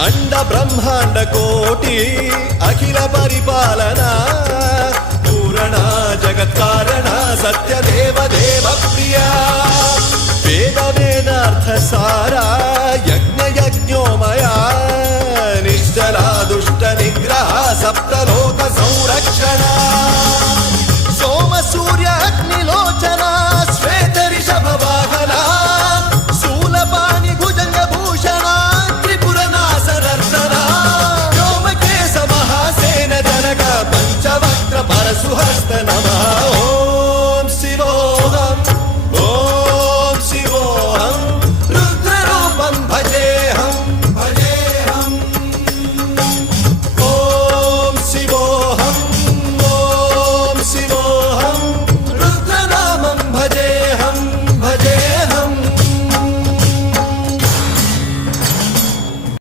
अंड ब्रह्मांड कोटि अखिल परिपालना पूरणा जगत्कारणा सत्यदेव देव प्रिया वेद वेदार्थ सारा यज्ञ यज्ञोमया निश्चला दुष्ट निग्रह सप्तलो